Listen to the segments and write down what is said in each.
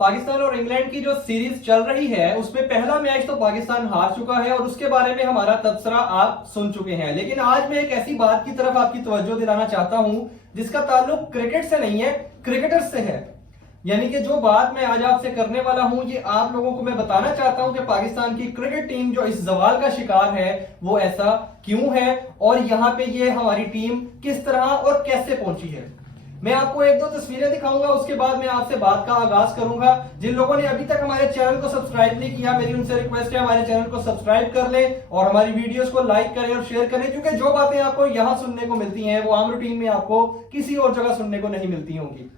पाकिस्तान और इंग्लैंड की जो सीरीज चल रही है उसमें पहला मैच तो पाकिस्तान हार चुका है और उसके बारे में हमारा तबसरा आप सुन चुके हैं। लेकिन आज मैं एक ऐसी बात की तरफ आपकी तवज्जो दिलाना चाहता हूं जिसका ताल्लुक क्रिकेट से नहीं है, क्रिकेटर्स से है। यानी कि जो बात मैं आज आपसे करने वाला हूं ये आप लोगों को मैं बताना चाहता हूं कि पाकिस्तान की क्रिकेट टीम जो इस जवाल का शिकार है वो ऐसा क्यों है और यहां पे ये हमारी टीम किस तरह और कैसे पहुंची है। मैं आपको एक दो तस्वीरें दिखाऊंगा, उसके बाद मैं आपसे बात का आगाज करूंगा। जिन लोगों ने अभी तक हमारे चैनल को सब्सक्राइब नहीं किया, मेरी उनसे रिक्वेस्ट है हमारे चैनल को सब्सक्राइब कर लें और हमारी वीडियोस को लाइक करें और शेयर करें, क्योंकि जो बातें आपको यहां सुनने को मिलती हैं वो आम रूटीन में आपको किसी और जगह सुनने को नहीं मिलती होंगी।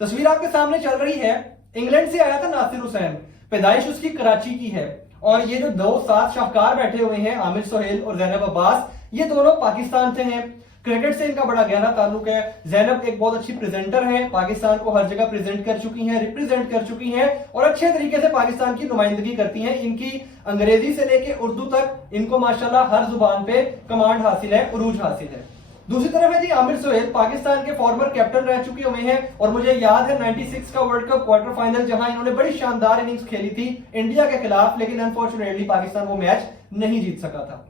तस्वीर आपके सामने चल रही है, इंग्लैंड से आया था नासिर हुसैन, पैदाइश उसकी कराची की है और ये जो दो सात शाहकार बैठे हुए हैं आमिर सोहेल और जैनब अब्बास, ये दोनों पाकिस्तान से हैं। क्रिकेट से इनका बड़ा गहरा ताल्लुक है। जैनब एक बहुत अच्छी प्रेजेंटर है, पाकिस्तान को हर जगह प्रेजेंट कर चुकी हैं, रिप्रेजेंट कर चुकी हैं और अच्छे तरीके से पाकिस्तान की नुमाइंदगी करती हैं। इनकी अंग्रेजी से लेके उर्दू तक इनको माशाल्लाह हर जुबान पे कमांड हासिल है, उरूज हासिल है। दूसरी तरफ है जी आमिर सोहेल, पाकिस्तान के फॉर्मर कैप्टन रह चुके हुए हैं और मुझे याद है 96 का वर्ल्ड कप क्वार्टर फाइनल जहां इन्होंने बड़ी शानदार इनिंग्स खेली थी इंडिया के खिलाफ, लेकिन अनफॉर्चुनेटली पाकिस्तान वो मैच नहीं जीत सका था।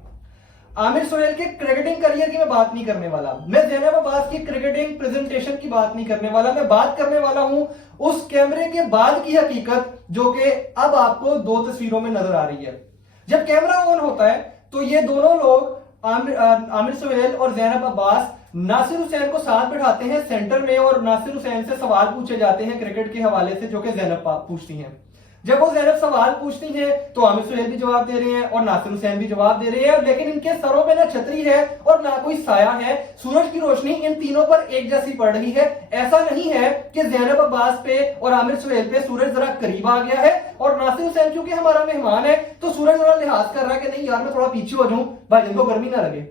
आमिर सोहेल के क्रिकेटिंग करियर की मैं बात नहीं करने वाला, मैं जैनब अब्बास की क्रिकेटिंग प्रेजेंटेशन की बात नहीं करने वाला, मैं बात करने वाला हूं उस कैमरे के बाद की हकीकत जो कि अब आपको दो तस्वीरों में नजर आ रही है। जब कैमरा ऑन होता है तो ये दोनों लोग आमिर सोहेल और जैनब अब्बास नासिर हुसैन को साथ बिठाते हैं सेंटर में और नासिर हुसैन से सवाल पूछे जाते हैं क्रिकेट के हवाले से, जो कि जैनब पूछती हैं। जब वो जैनब सवाल पूछती हैं तो आमिर सोहेल भी जवाब दे रहे हैं और नासिर हुसैन भी जवाब दे रहे हैं, लेकिन इनके सरों पे ना छतरी है और ना कोई साया है। सूरज की रोशनी इन तीनों पर एक जैसी पड़ रही है। ऐसा नहीं है कि जैनब अब्बास पे और आमिर सोहेल पे सूरज जरा करीब आ गया है और नासिर हुसैन क्योंकि हमारा मेहमान है तो सूरज जरा लिहाज कर रहा है कि नहीं यार मैं थोड़ा पीछे हो जाऊं भाई, इनको गर्मी ना लगे।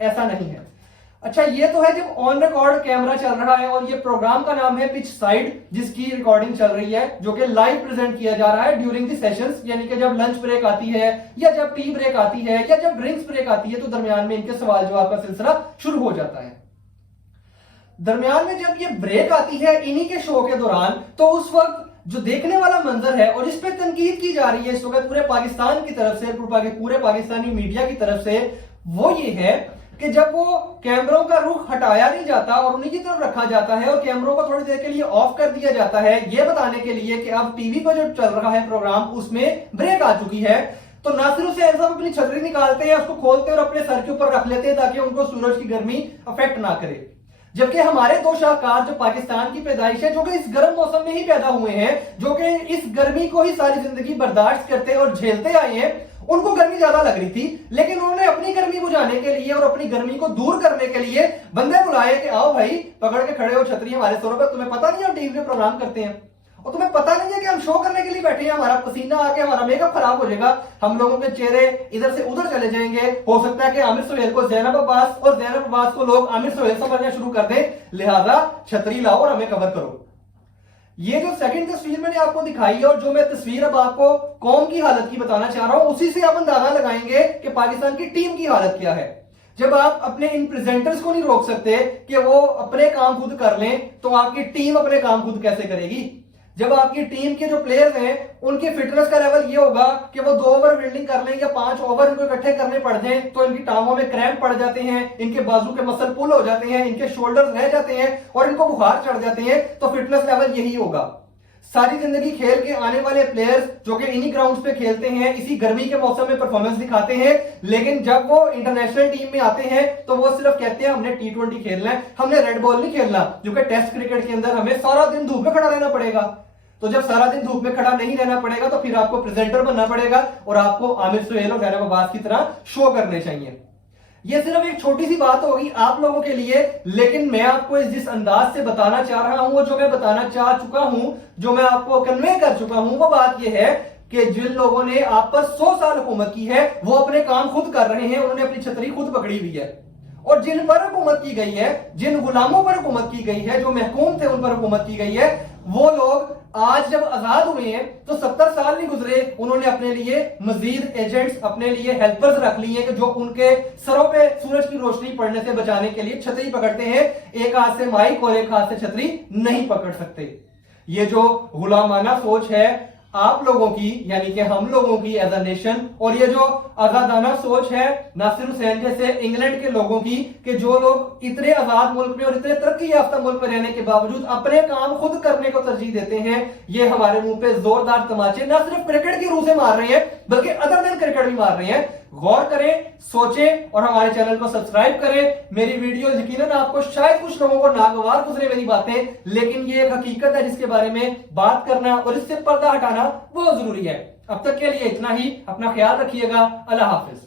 ऐसा नहीं है। अच्छा, ये तो है जब ऑन रिकॉर्ड कैमरा चल रहा है और ये प्रोग्राम का नाम है पिच साइड, जिसकी रिकॉर्डिंग चल रही है, जो कि लाइव प्रेजेंट किया जा रहा है ड्यूरिंग द सेशंस, यानी कि जब लंच ब्रेक आती है या जब टी ब्रेक आती है या जब ड्रिंक्स ब्रेक आती है तो दरमियान में इनके सवाल जवाब का सिलसिला शुरू हो जाता है। दरमियान में जब ये ब्रेक आती है इन्हीं के शो के दौरान, तो उस वक्त जो देखने वाला मंजर है और इस पे तनकीद की जा रही है इस वक्त पूरे पाकिस्तान की तरफ से, पूरे पाकिस्तानी मीडिया की तरफ से, वो ये है कि जब वो कैमरों का रुख हटाया नहीं जाता और उन्हीं की तरफ रखा जाता है और कैमरों को थोड़ी देर के लिए ऑफ कर दिया जाता है, ये बताने के लिए कि अब टीवी पर जो चल रहा है प्रोग्राम उसमें ब्रेक आ चुकी है, तो नासिर हुसैन साहब अपनी छतरी निकालते हैं, उसको खोलते हैं और अपने सर के ऊपर रख लेते हैं ताकि उनको सूरज की गर्मी अफेक्ट ना करे। जबकि हमारे दो शाहकार जो पाकिस्तान की पैदाइश है, जो कि इस गर्म मौसम में ही पैदा हुए हैं, जो कि इस गर्मी को ही सारी जिंदगी बर्दाश्त करते और झेलते आए हैं, उनको गर्मी ज्यादा लग रही थी, लेकिन उन्होंने अपनी गर्मी बुझाने के लिए और अपनी गर्मी को दूर करने के लिए बंदे बुलाए कि आओ भाई पकड़ के खड़े हो छतरी हमारे सरों पर, तुम्हें पता नहीं हम टीवी पे प्रोग्राम करते हैं और तुम्हें पता नहीं है कि हम शो करने के लिए बैठे हैं, हमारा पसीना आके हमारा मेकअप खराब हो जाएगा, हम लोगों के चेहरे इधर से उधर चले जाएंगे, हो सकता है कि आमिर सोहेल को जैनब अब्बास और जैनब अब्बास को लोग आमिर सोहेल समझना शुरू कर दें, लिहाजा छतरी लाओ और हमें कवर करो। ये जो सेकंड तस्वीर मैंने आपको दिखाई है और जो मैं तस्वीर अब आपको कौम की हालत की बताना चाह रहा हूं, उसी से आप अंदाजा लगाएंगे कि पाकिस्तान की टीम की हालत क्या है। जब आप अपने इन प्रेजेंटर्स को नहीं रोक सकते कि वो अपने काम खुद कर लें, तो आपकी टीम अपने काम खुद कैसे करेगी। जब आपकी टीम के जो प्लेयर्स हैं उनकी फिटनेस का लेवल ये होगा कि वो 2 ओवर फील्डिंग कर लें या 5 ओवर इनको इकट्ठे करने पड़ जाएं तो इनकी टांगों में क्रैम्प पड़ जाते हैं, इनके बाजू के मसल पुल हो जाते हैं, इनके शोल्डर्स रह जाते हैं और इनको बुखार चढ़ जाते हैं, तो फिटनेस लेवल यही होगा। सारी जिंदगी खेल के आने वाले प्लेयर्स जो कि इन्हीं ग्राउंड्स पे खेलते हैं, इसी गर्मी के मौसम में परफॉर्मेंस दिखाते हैं, लेकिन जब वो इंटरनेशनल टीम में आते हैं तो वो सिर्फ कहते हैं हमने T20 खेलना है, हमने रेड बॉल नहीं खेलना, जो कि टेस्ट क्रिकेट के अंदर हमें सारा दिन धूप में खड़ा रहना पड़ेगा। तो जब सारा दिन धूप में खड़ा नहीं रहना पड़ेगा तो फिर आपको प्रेजेंटर बनना पड़ेगा और आपको आमिर सोहेल और जैनब अब्बास की तरह शो करने चाहिए। ये सिर्फ एक छोटी सी बात होगी आप लोगों के लिए, लेकिन मैं आपको जिस अंदाज से बताना चाह रहा हूं, जो मैं बताना चाह चुका हूं, जो मैं आपको कन्वे कर चुका हूं, वो बात ये है कि जिन लोगों ने आप पर 100 साल हुकूमत की है वो अपने काम खुद कर रहे हैं, उन्होंने अपनी छतरी खुद पकड़ी हुई है। और जिन पर हुकूमत की गई है, जिन गुलामों पर हुकूमत की गई है, जो महकूम थे उन पर हुकूमत की गई है, वो लोग आज जब आजाद हुए हैं तो 70 साल नहीं गुजरे, उन्होंने अपने लिए मजीद एजेंट्स, अपने लिए हेल्पर्स रख लिए कि जो उनके सरों पे सूरज की रोशनी पड़ने से बचाने के लिए छतरी पकड़ते हैं। एक हाथ से माइक और एक हाथ से छतरी नहीं पकड़ सकते। ये जो गुलामाना सोच है आप लोगों की, यानी कि हम लोगों की एज अ नेशन, और ये जो आजादाना सोच है नासिर हुसैन जैसे इंग्लैंड के लोगों की, कि जो लोग इतने आजाद मुल्क में और इतने तरक्की याफ्ता मुल्क में रहने के बावजूद अपने काम खुद करने को तरजीह देते हैं, ये हमारे मुंह पे जोरदार तमाचे ना सिर्फ क्रिकेट की रूह से मार रहे हैं बल्कि अदर देन क्रिकेट भी मार रहे हैं। गौर करें, सोचें और हमारे चैनल को सब्सक्राइब करें। मेरी वीडियो यकीनन आपको शायद कुछ लोगों को नागवार गुजरे मेरी बातें, लेकिन ये एक हकीकत है जिसके बारे में बात करना और इससे पर्दा हटाना बहुत जरूरी है। अब तक के लिए इतना ही। अपना ख्याल रखिएगा। अल्लाह हाफिज।